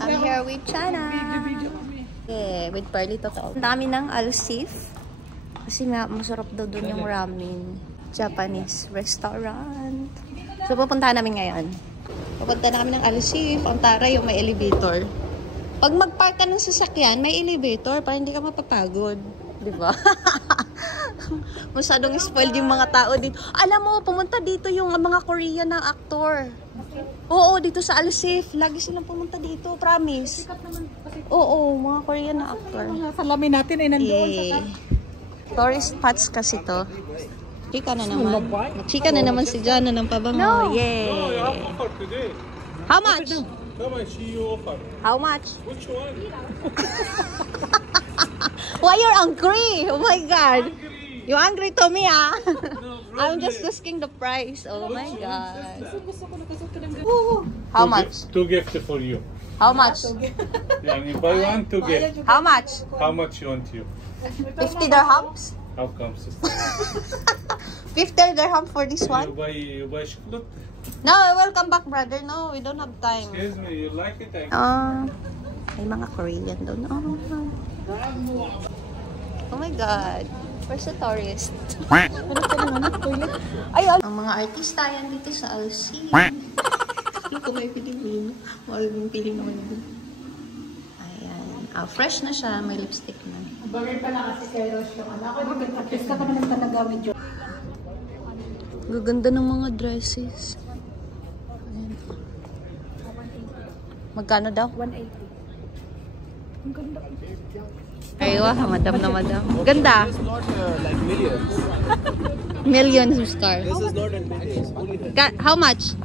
I'm here with Chana. Yeah, with Pearly Totoo. Dami ng Alsif. Kasi nga, masarap daw doon yung ramen. Japanese restaurant. So, pupuntahan namin ngayon. Pupunta na kami ng Alsif. Ang taray yung may elevator. Pag mag-park ka ng sasakyan, may elevator para hindi ka mapapagod. Diba? Masyadong spoiled yung mga tao dito. Alam mo, pumunta dito yung mga Korean na actor. Oo, dito sa Alsif. Lagi silang pumunta dito, promise. Oo, mga Korean na actor. Salamin natin ay nandoon sa tourist spots kasi to. Chika na naman. Chika na naman si Jana ng pabango. No. Yay! How much? How much? Which one? Why you're angry? Oh my God. You angry to me, ah? No, I'm just asking the price. Oh my God. Woo! How much? Two gifts for you. How much? Yeah, you buy one, two gifts. How much? How much you want you? 50 dirhams? How comes? 50 dirham for this one? You buy chocolate? No, welcome back, brother. No, we don't have time. Excuse me, you like it? May mga Korean doon. Oh my God. Where's the tourist? Ay, ang mga artista yan dito sa LC. Ano ko may Pilipino? Mahal yung pili naman yun. Ayan. Fresh na siya. May lipstick na. Bagay pala kasi kay Rosh yung anak ko. Artista ko naman talaga medyo. Gaganda ng mga dresses. Ayan. Magkano daw? 180. Ang ganda. Aywa, madam na madam. Ganda. This is not like millions. Millions of stars. This is not in millions. Only 100. How much?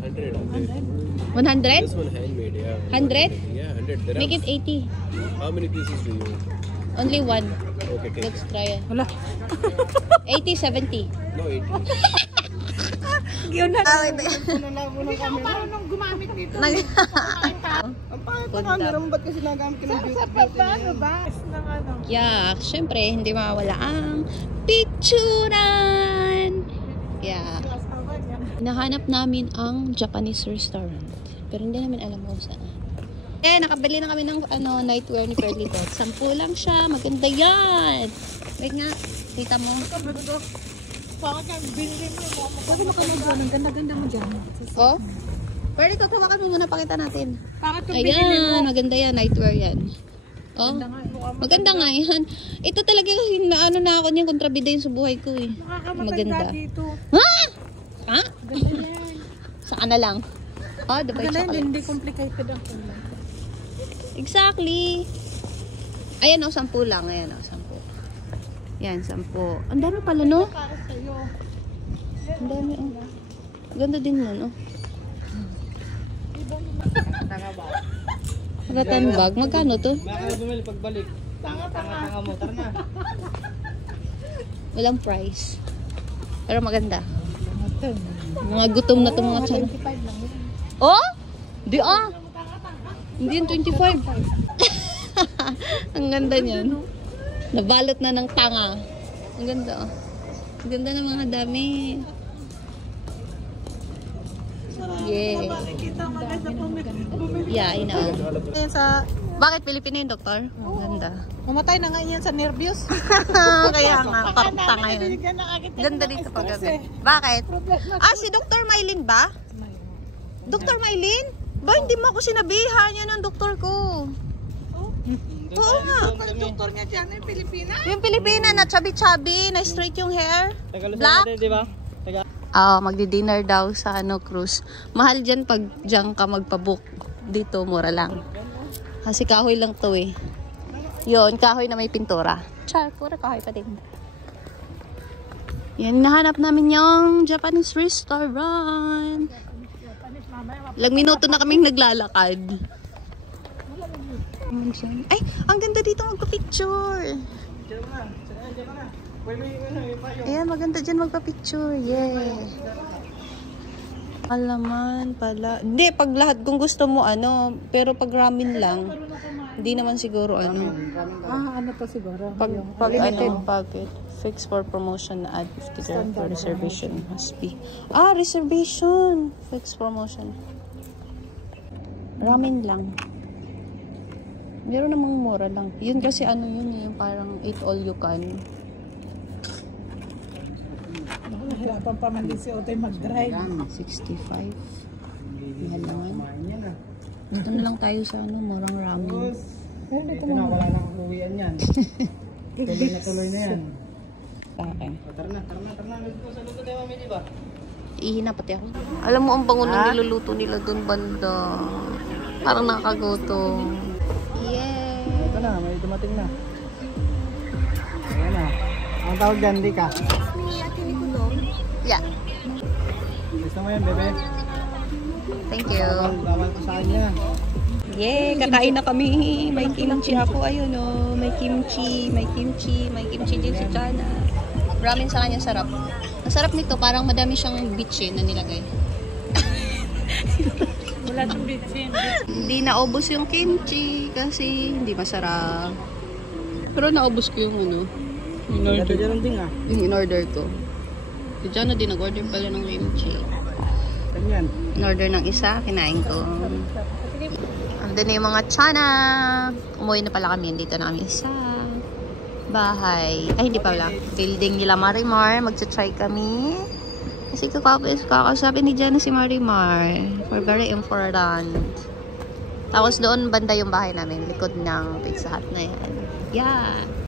100. 100? This one handmade, yeah. 100? Yeah, 100 dirhams. Make it 80. How many pieces do you want? Only one. Okay, take Let's try it. Wala. 80, 70. No, 80. Yun na. Hindi ka ako parang gumamit dito. Ang pangit na camera mo, ba't kasi nagamit ka ng beauty? Paano ba? Yeah, syempre, hindi mawala ang picturan. Yeah. Nahanap namin ang Japanese restaurant. Pero hindi namin alam kung saan. Nakabili na kami ng nightwear ni Pearly Dot. 10 lang siya. Maganda yan. Wait nga. Kita mo. Bakit nga, binili mo. Bakit mo ka mo dyan? Ang ganda-ganda mo dyan. Oh? Pearly Dot, hawakan mo muna. Pakita natin. Bakit yung binili mo? Ayan. Maganda yan. Nightwear yan. Oh? Maganda nga yan. Ito talaga ano na ako niyan. Kontrabida yun sa buhay ko eh. Maganda dito. Ha? Ha? Ganda yan. Saan na lang? Oh, Dubai Maganda yan. chocolate. Hindi complicated ang kulay. Exactly. Ayan o, 10 lang. Ayan o, 10. Yan, 10. Ang dami pala, no? Para sa'yo. Ang dami, oh. Ganda din nun, oh. Ratan bag. Magkano to? Bumili pagbalik. Tanga-tanga. mo, tara na. Walang price. Pero maganda. Mga gutom na to mga tiyan. 25 lang yun. Oh? Di ah. Hindi yung 25. Ang ganda niyan. Nabalot na ng tanga. Ang ganda, oh. Ang ganda ng mga dami. Yeah. Yeah, I know. Bakit Pilipino yung doktor? Ang ganda. Mamatay na nga yan sa nervyos. Kaya nga, pakta ngayon. Ganda dito pag gabi. Bakit? Ah, si Dr. Maylin ba? Dr. Maylin? Ba, hindi mo ako sinabihan. Yan ang doktor ko. Oo nga. Ang doktor niya dyan, yung Pilipina. Yung Pilipina na chubby-chubby, na straight yung hair. Black. Di ba? Magdi-dinner daw sa cruise. Mahal dyan pag dyan ka magpabook. Dito, mura lang. Kasi kahoy lang to eh. Yun, kahoy na may pintura. Char, pura kahoy pa din. Yan, nahanap namin yung Japanese restaurant. Ilang minuto na kaming naglalakad. Ay, ang ganda dito magpa-picture. Ayan, maganda dyan magpa-picture. Yeah. Alaman pala. Hindi, pag lahat kung gusto mo pero pag ramen lang, hindi naman siguro ano to siguro? Pag packet. Fixed for promotion na add 50 dirham for reservation must be. Reservation. Fixed promotion. Ramen lang. Meron namang mura lang. Yun kasi ano yun, yung parang eat all you can. Hirapan pa man din si Otoy mag-drive. 65. Mahal naman. Dito na lang tayo sa ano, murang ramen. Ito na, wala nang uwian yan. Tuloy na yan. Okay. Tara na. Nandito sa luto tayo, mami, di ba? Ihina pati ako. Alam mo, ang bango ng niluluto nila dun banda. Parang nakakagutom. Yay! Ito na, may dumating na. Ayan na. Ang tawag dyan, di ka? Yeah. Gusto mo yan, bebe? Thank you. Bawal ko sa kanya. Yay! Kakain na kami. May kimchi ako. Ayun o. May kimchi. May kimchi. May kimchi din si Jana. Ramen sa kanya sarap. Ang sarap nito. Parang madami siyang bitchin na nilagay. Wala siyang bitchin. Hindi naubos yung kimchi kasi hindi masarap. Pero naubos ko yung ano. Ito dyan din ah. Yung in-order ko. Si Jana din nag-order pala ng kimchi. Ganyan. In-order ng isa, kinain ko. Andun na yung mga Chana. Umuwi na pala kami. Dito na kami sa bahay. Ay, hindi pala. Building nila Marimar. Magsa-try kami. Kasi kakasapin ni Jana si Marimar. For very important. Tapos doon banda yung bahay namin. Likod ng Pizza Hut na yan. Yeah.